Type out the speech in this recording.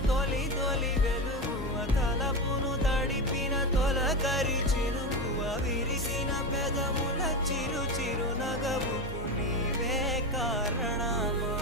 తొలి తొలి వెలుగువ తలపును తడిపిన తొలకరి చినుకువ విరిసిన పెదముల చిరు చిరు నగవుకు నీవే కారణమా